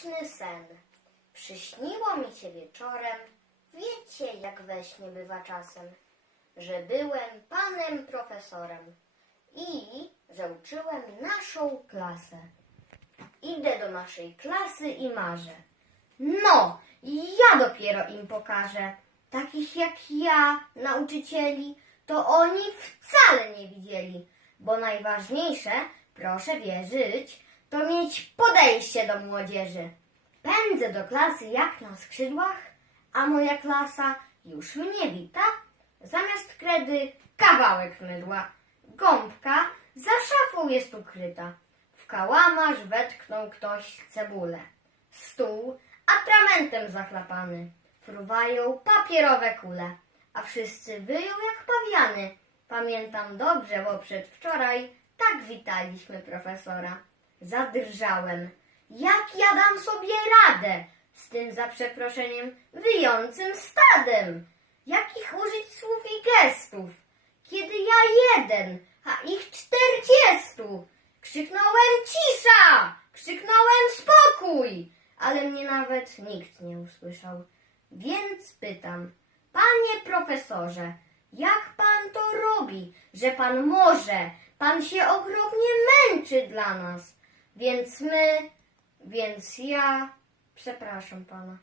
Straszny sen. Przyśniło mi się wieczorem, wiecie jak we śnie bywa czasem, że byłem panem profesorem i że uczyłem naszą klasę. Idę do naszej klasy i marzę. No, ja dopiero im pokażę. Takich jak ja, nauczycieli, to oni wcale nie widzieli. Bo najważniejsze, proszę wierzyć, to mieć podejście do młodzieży. Pędzę do klasy jak na skrzydłach, a moja klasa już mnie wita. Zamiast kredy kawałek mydła. Gąbka za szafą jest ukryta. W kałamarz wetknął ktoś cebulę. Stół atramentem zachlapany. Fruwają papierowe kule, a wszyscy wyją jak pawiany. Pamiętam dobrze, bo przedwczoraj tak witaliśmy profesora. Zadrżałem. Jak ja dam sobie radę z tym, za przeproszeniem, wyjącym stadem? Jakich użyć słów i gestów? Kiedy ja jeden, a ich czterdziestu. Krzyknąłem cisza! Krzyknąłem spokój! Ale mnie nawet nikt nie usłyszał. Więc pytam, panie profesorze, jak pan to robi, że pan może? Pan się okropnie męczy dla nas. Więc my, więc ja, przepraszam pana.